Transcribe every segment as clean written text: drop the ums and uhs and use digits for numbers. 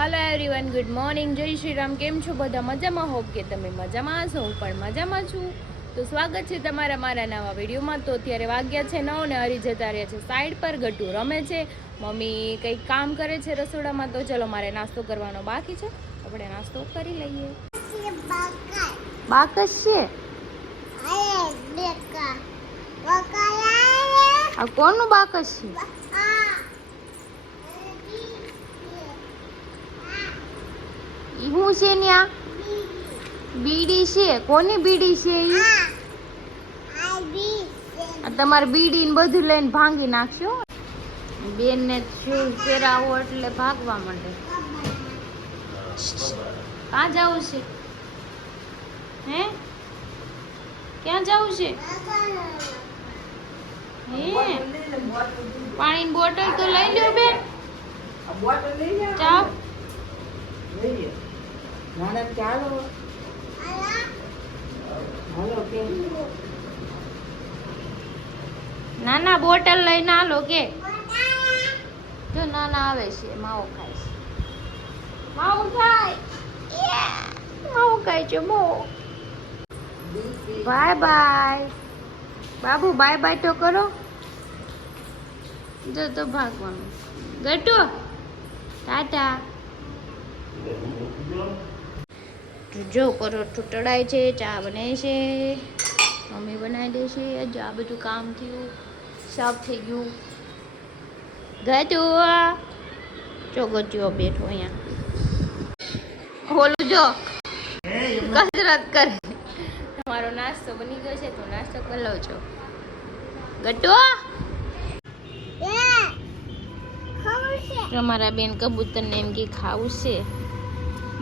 Hello everyone, good morning, जय श्री राम। केम छो बधा मजामां? होप के तमे मजामां हशो। हूँ पण मजामां छुं। तो स्वागत है तमारा मारा नवा विडियो में। तो अत्यारे वाग्या छे 9 ने हरी जता रह्या छे साइड पर। गट्टू रमे छे, मम्मी कंईक काम करे छे रसोड़ा में। तो चलो मारे नास्तो करवानो बाकी छे, आपणे नास्तो करी लईए। बाकस छे आ कोनु बाकस छे? હું છે ન્યા? બીડી છે? કોની બીડી છે ઈ? આ તમારે બીડી ને બધું લઈને ભાંગી નાખશો. બેન ને શૂઝ પહેરાવો એટલે ભાગવા માંડે. ક્યાં જાવું છે? હે ક્યાં જાવું છે? હે પાણીની બોટલ તો લઈ લ્યો બેન. ચાલ નાના બોટલ લઈને આલો કે જો નાના આવે છે. માવો ખાય છે. માવો ખાય, માવો ખાય છે. Bye bye Babu, bye bye તો કરો. જો તો ભાગવાનું. ગટુ ટાટા. જો પરોઠું તળાય છે, ચા બને છે, મમ્મી બનાવી દે છે. જો આ બધું કામ થયું, સાફ થઈ ગયું. ગટુ જો ગટ્યો બેઠો અહીંયા. ઓલું જો કસરત કરે. તમારો નાસ્તો બની ગયો છે તો નાસ્તો કરી લો છો. ગટ્ટુ તમારા બેન કબૂતર ને એમ કે ખાવું છે.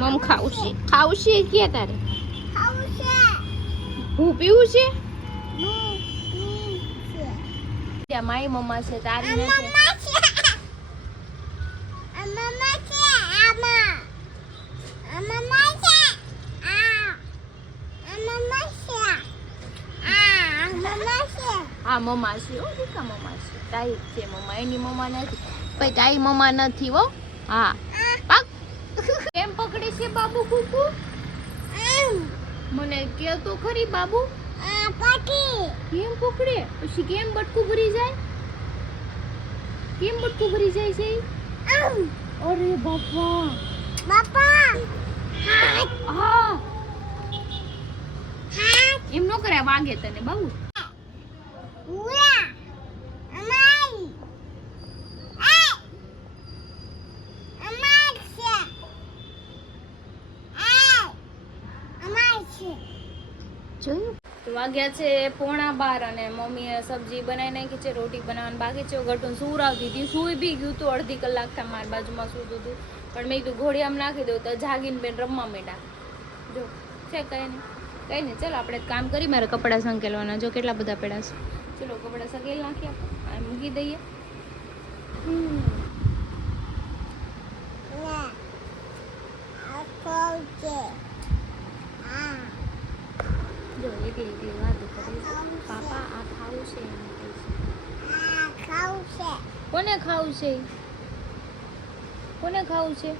મમ ખાવું છે. ખાવું છે કે તારે? હું પીવું છે. ત્યાં મારી મમ્મા છે, તારી નથી. હા મમ્મા છે. હો દીકા મમ્મા છે. તાઈ છે મમ્મા, એની મમ્મા નથી. ભાઈ તારી મમ્મા નથી હો. હા પાક. કેમ પકડે છે બાબુ કુકુ? મને કે તો ખરી બાબુ. કેમ પકડે? પછી કેમ બટકું ભરી જાય? કેમ બટકું ભરી જાય છે? અરે બાપા હા એમ નો કરે, વાગે તને બાબુ. તો વાગ્યા છે 11:15 અને મમ્મીએ સબ્જી બનાવી નાખી છે. રોટી બનાવવાની બાકી છે. ગટું સુવરાવતી હતી, સુઈ બી ગયું તો અડધી કલાક થાય મારી બાજુમાં સૂતું હતું. પણ મેં કીધું ઘોડિયામાં નાખી દઉં તો જાગીને બેન રમવા માંડ્યા. જો છે કઈ નહીં ચાલો આપણે કામ કરી. મારે કપડાં સંકેલવાના જો કેટલા બધા પડ્યા છે. ચલો કપડાં સંકેલ નાખીએ, આપણે મૂકી દઈએ. જો એકલી વાતો કરી. પાપા આ ખાવું છે. કોને ખાવું છે? કોને ખાવું છે?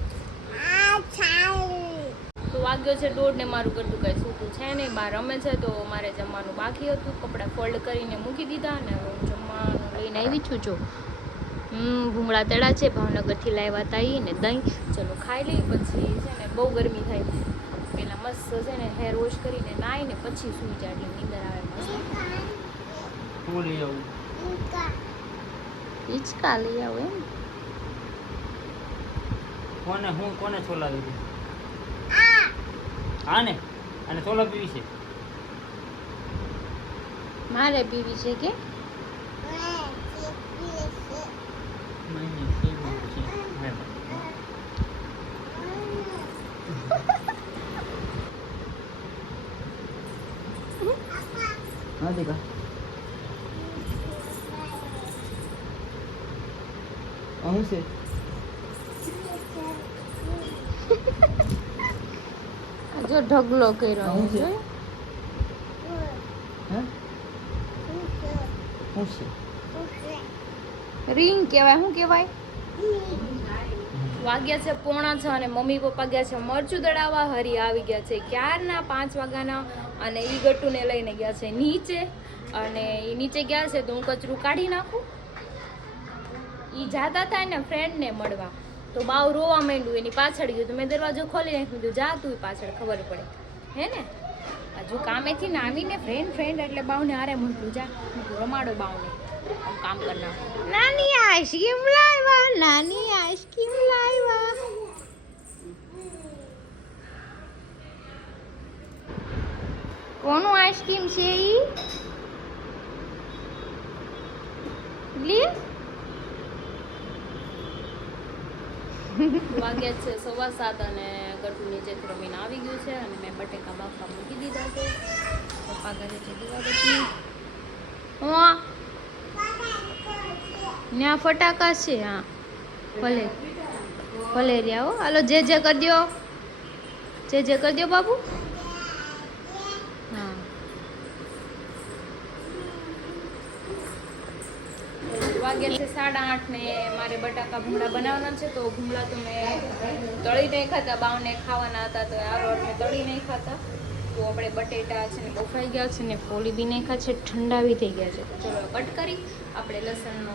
તો વાગ્યો છે 1:30 ને મારું કરતું કઈ સૂતું છે નહીં. બહાર રમે છે તો મારે જમવાનું બાકી હતું. કપડાં ફોલ્ડ કરીને મૂકી દીધા અને હું જમવાનું લઈને આવી છું. જો ભૂંગળા તળા છે, ભાવનગરથી લાવ્યા હતા એ ને દહીં. ચલો ખાઈ લઈ. પછી છે ને બહુ ગરમી થાય. પેલા મસ્ત છે ને હેર વોશ કરીને નાહીને પછી સૂઈ જાય એટલે નીંદર આવે મસ્ત. હિંચકા લઈ આવું એમ? કોને છોલા દીધી? હા ને, અને છોલા પીવી છે. મારે પીવી છે કે? હા દીકા હું છે જો ઢગલો કર્યો છે. હે હું છે रिंग कहेवाय। શું કહેવાય? વાગ્યા છે 6:45 અને મમ્મી પપ્પા ગયા છે મરચું દળાવવા. હરી આવી ગયા છે ક્યારના 5 વાગ્યાના અને ઈ ગટ્ટુને લઈને ગયા છે નીચે. અને એ નીચે ગયા છે તો હું કચરું કાઢી નાખું. એ જાતા હતા ને ફ્રેન્ડને મળવા તો બાવ રોવા માંડ્યું, એની પાછળ ગયું તો મેં દરવાજો ખોલી નાખ્યું. તો જા તું પાછળ ખબર પડે હે ને. હજુ કામેથી ને આવીને ફ્રેન્ડ એટલે બાવને હારે મૂકલું. જા રમાડો બાવને, કામ કરી નાખો. નાની આઈસ્ક્રીમ લાવ્યા, નાની આઈસ્ક્રીમ લાવ્યા. કોનું આઈસ્ક્રીમ છે ઈ? લે વાગ્યા છે 7:15 અને ગટુ નીચે રમીને આવી ગયું છે અને મેં બટેકા બાફા મૂકી દીધા છે. પપ્પા ઘરે છે દીવાબત્તી. ત્યાં ફટાકા છે. હા ભલે ભલે રહ્યા હો. હાલો જે કરી દો, જે કરી દો બાબુ. હા વાગ્યા છે 8:30 ને મારે બટાકા ભૂંગળા બનાવવાના છે. તો ભૂંગળા તો મેં તળી નહીં ખાતા, બાવને ખાવાના હતા તો આ રોટને તળી નહીં ખાતા. તો આપણે બટેટા છે ને બફાઈ ગયા છે ને ફોલી બી નહીં ખા છે, ઠંડા બી થઈ ગયા છે. તો ચલો કટ કરી આપણે લસણનો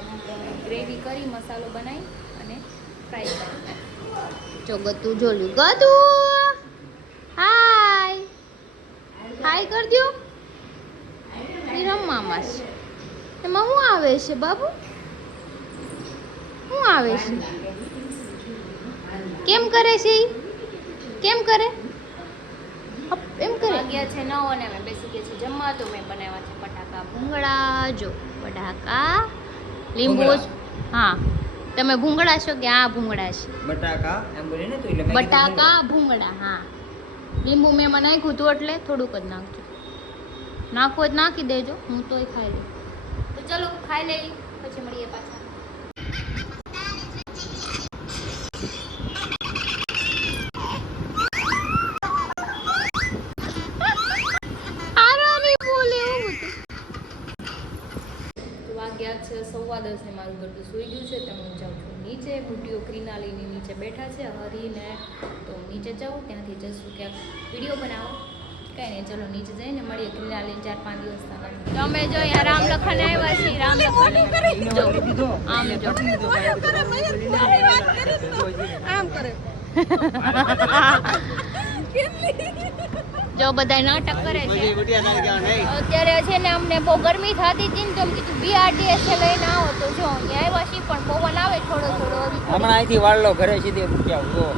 ગ્રેવી કરી મસાલો બનાવી અને ફ્રાય કરી. જો ગતું જોલ્યું. ગતું હાય હાય કર દો. એ રમવામાં છે. એમાં શું આવે છે બાબુ? શું આવે છે? કેમ કરે છે? કેમ કરે? એમ કરે. વાગ્યા છે 9 અને અમે બેસી ગયા છે જમવા. તો મેં બનાવ્યા છે બટાકા ભૂંગળા. જો બટાકા લીંબુ. હા તમે ભૂંગળા છો કે આ ભૂંગળા છે? બટાકા એમ બોલે ને તો એટલે બટાકા ભૂંગળા. હા લીંબુ મેં એમાં નાખ્યું હતું એટલે થોડુંક જ નાખજો. નાખો જ નાખી દેજો, હું તોય ખાઈ લઉં. તો ચલો ખાઈ લઈ પછી મળીએ પાછા. વાગ્યા છે 10:15 ને મારું ગટું સૂઈ ગયું છે. તો હું જાઉં છું નીચે. બુટીઓ ક્રિનાલીની નીચે બેઠા છે હરીને. તો નીચે જાઉં, ત્યાંથી જશું ક્યાંક વિડીયો બનાવો. કઈ નહીં ચલો નીચે જઈને મળીએ. ક્રિનાલી 4-5 દિવસ તો અમે જો અહીંયા રામ લખન આવ્યા છીએ. રામ લખન જો આમ જો આમ કરે જો બધા નાટક કરે છે. અત્યારે છે ને અમને બહુ ગરમી થતી હતી ને તો અમે કીધું BRTS લઈને આવો. તો જો અહીંયા આવ્યા છીએ પણ પવન આવે થોડો થોડો. હમણાં અહીંથી વાળલો ઘરે સીધે મૂકી આવું.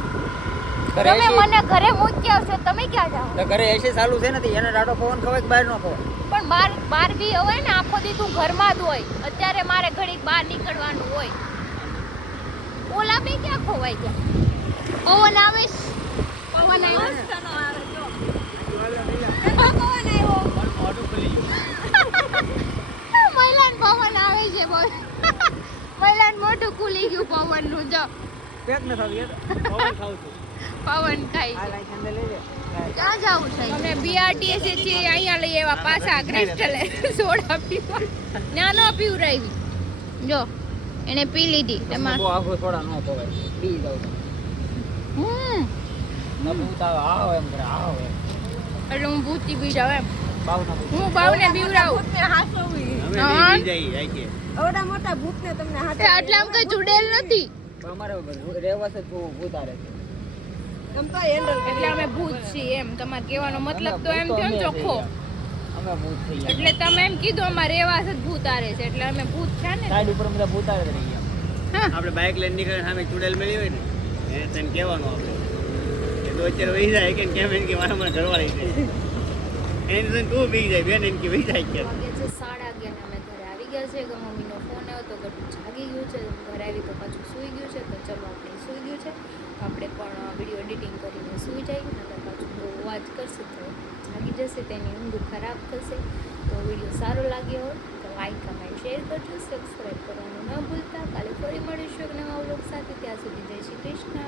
તમે મને ઘરે મૂકી આવશો, તમે ક્યાં જાઓ? તો ઘરે એસી ચાલુ છે નથી, એને ડાડો પવન ખવાય કે બહાર નો ખવાય? પણ બહાર બી હોય ને, આખો દી તું ઘરમાં જ હોય. અત્યારે મારે ઘડીક બહાર નીકળવાનું હોય. ઓલા બી ક્યાં ખોવાઈ ગયા? પવન આવે છે. પવન આવ્યો મહિલાને પવન આવે છે બહુ. મહિલાને મોઢું ખુલી ગયું પવનનું. જો પેક ન થાવી પવન ખાવું છું. પવન ખાઈ આ લાઈ ઠંડે લઈ લે. ક્યાં જાવું છે? અમે BRTS છીએ અહીંયા લઈ આવ્યા પાછા ક્રિસ્ટલ સોડા પીવા. ના ન પીવરાવી. જો એને પી લીધી. એમાં બહુ આખો સોડા ન પવાય. પી જાવ તો. નબૂતા આવ એમ કરે આવ એમ. એટલે હું ભૂતી બી જાવ એમ. બાવના હું બાવને બીવરાવું. ઓડા મોટા ભૂતને તમને હાથ એટલે આમ કઈ જુડેલ નથી. અમારે રહેવાસ જ બહુ ઉતારે છે. તમ તો હેન્ડલ એટલે અમે ભૂત છીએ એમ. તમારે કહેવાનો મતલબ તો એમ થયો ને ચોખ્ખો. અમે ભૂત થઈ ગયા. એટલે તમે એમ કીધું અમારે રહેવાસ જ ભૂત આરે છે એટલે અમે ભૂત છે ને. સાઈડ ઉપર બધા ભૂત આરે રહી ગયા. હા આપણે બાઇક લઈને નીકળે સામે ચૂડેલ મળી હોય ને એને તને કહેવાનું આપણે કે તો અત્યારે વહી જાય કે કેમ એને કે મારા મને ઘરવાળી છે એની તને તું ભી જાય બેન એને કે વહી જાય કે વાગે છે 11:30 અમે ઘરે આવી ગયા છે. કે મમ્મીનો ફોન આવ્યો તો ગટુ જાગી ગયું છે. ઘરે આવી તો પાછું સૂઈ ગયું છે. તો ચલો આપણે સૂઈ ગયું છે. આપણે પણ વિડીયો એડિટિંગ કરીને સૂઈ જઈએ. નકર પાછું બહુ અવાજ કરશે તો જાગી જશે, તેની ઊંઘ ખરાબ થશે. તો વિડીયો સારો લાગ્યો હોય તો લાઈક કમેન્ટ શેર કરજો, સબસ્ક્રાઈબ કરવાનું ન ભૂલતા. કાલે ફરી મળીશું એક નવા વ્લોગ સાથે. ત્યાં સુધી જય શ્રી કૃષ્ણ.